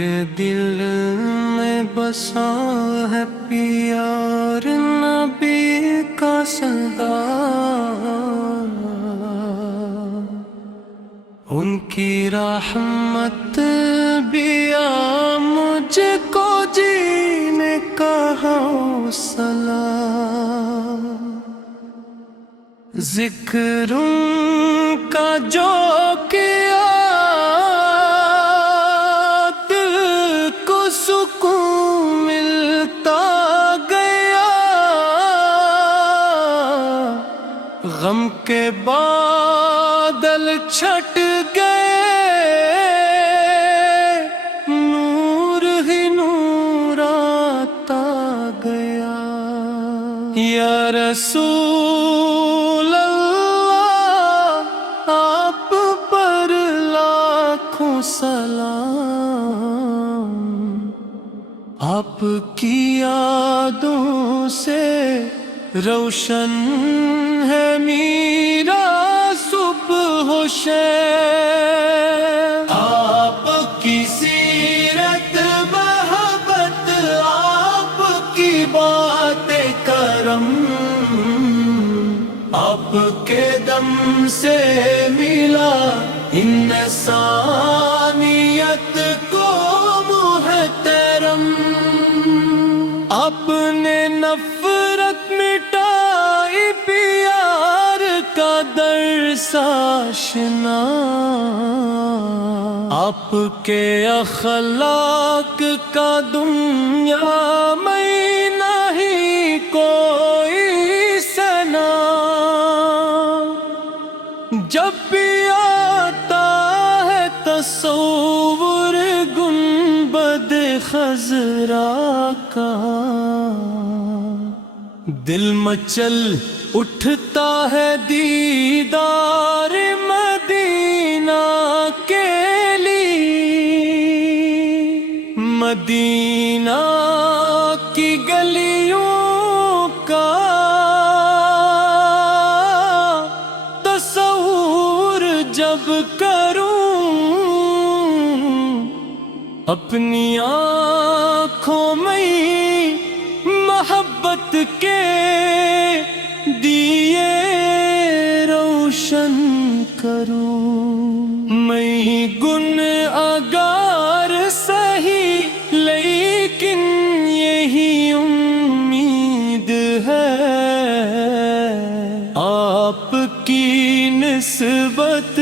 میرے دل میں بسا ہے پیار نبی کا صدا، ان کی رحمت بھی مجھ کو جینے کا حوصلہ، ذکر ان کا جو کیا دل کو سکون ملتا گیا، غم کے بادل چھٹ گئے، نور ہی نور آتا گیا۔ یا رسول اللہ آپ پر لاکھوں سلام، آپ کی یادوں سے روشن ہے میرا صبح و شام، آپ کی سیرت محبت، آپ کی بات کرم، آپ کے دم سے ملا انسانیت کو محترم، آپ نے نفرت مٹائی پیار کا درس آشنا، آپ کے اخلاق کا دنیا میں نہیں کوئی ثنا، جب بھی آتا ہے تصور گنبد خضرا کا، دل مچل اٹھتا ہے دیدار مدینہ کے لیے، مدینہ کی گلیوں کا تصور جب کروں، اپنی آنکھوں میں محبت کے دیے روشن کروں، میں گنہگار سہی لیکن یہی امید ہے، آپ کی نسبت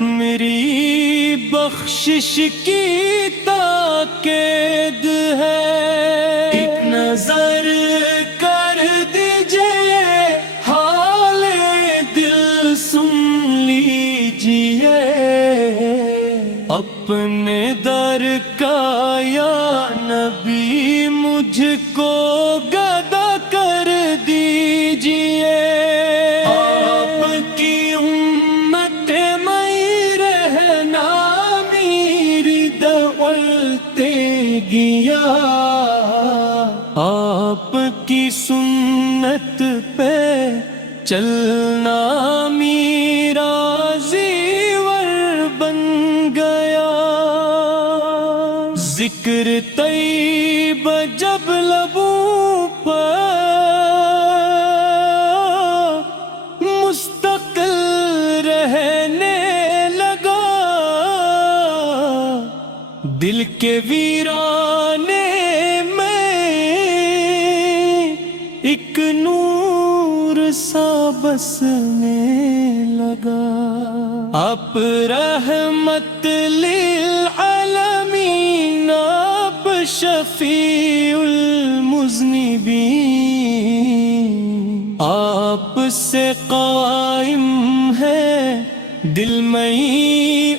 میری بخشش کی تاکید ہے، ایک نظر کر دیجئے حال دل سن لیجئے، اپنے در کا یا نبی مجھ کو گدا کر دیجئے، آپ کی امت میں رہنا میری دولت گیا، آپ کی سنت پہ چلنا میرا زیور بن گیا، ذکر طیب جب لبوں پر مستقل رہنے لگا، دل کے ویرانے ایک نور سا بسنے لگا، آپ رحمت للعالمین، آپ شفیع المذنبین، آپ سے قائم ہے دل میں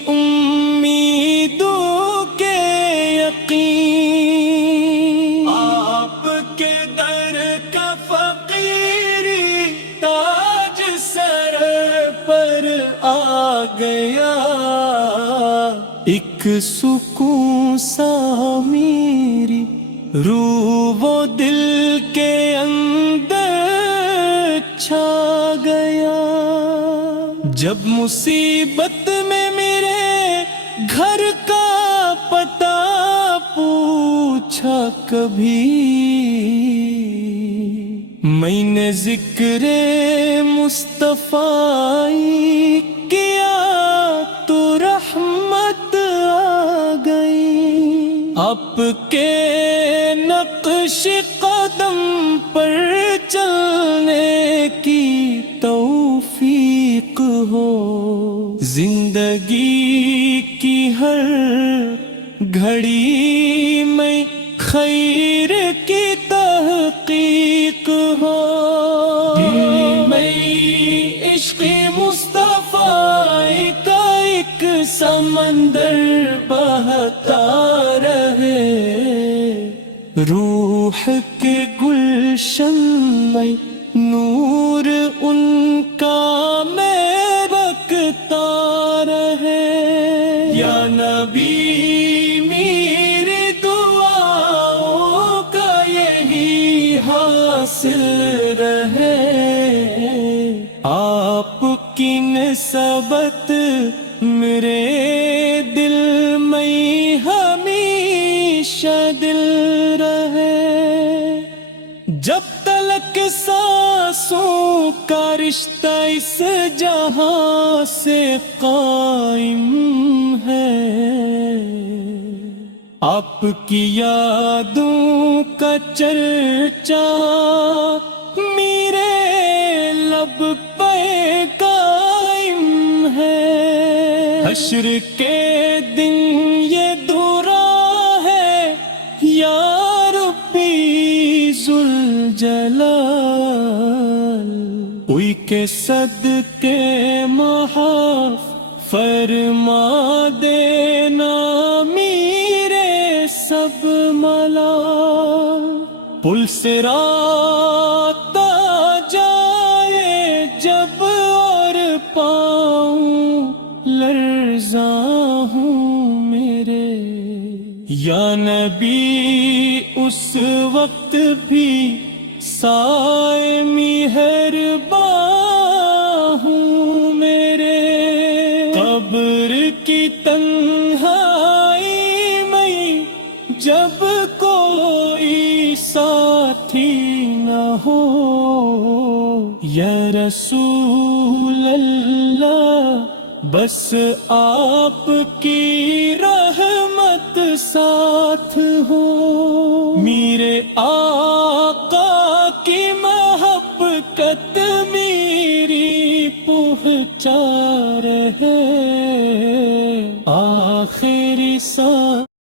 امیدوں کے یقین، آپ کے در کا فقیری تاج سر پر آ گیا، ایک سکون سا میری روح و دل کے اندر چھا گیا، جب مصیبت میں میرے گھر کا پتہ پوچھا کبھی، میں نے ذکر مصطفیٰ کیا تو رحمت آ گئی، آپ کے نقش قدم پر چلنے کی توفیق ہو، زندگی کی ہر گھڑی میں خیر کی تحقیق ہو، دل میں عشق مصطفیٰ کا ایک سمندر بہتا رہے، روح کے گلشن میں نور ان کا مہکتا رہے، یا نبی میری دعاؤں کا یہی حاصل رہے، آپ کی نسبت میرے دل میں ہمیشہ دل رہے، جب تلک سانسوں کا رشتہ اس جہاں سے قائم ہے، آپ کی یادوں کا چرچا میرے لب پہ قائم ہے، حشر کے دن یہ دعا ہے یا ربی ذوالجلال، اوئی کے صدقے معاف فرما دینا میرے سب ملال، پل صراط آ جائے جب اور پاؤں لرزاں ہوں میرے، یا نبی اس وقت بھی سائے مہرباں ہوں میرے، قبر کی تنہائی میں جب کوئی ساتھی نہ ہو، یا رسول اللہ بس آپ کی رحمت ساتھ ہو، میرے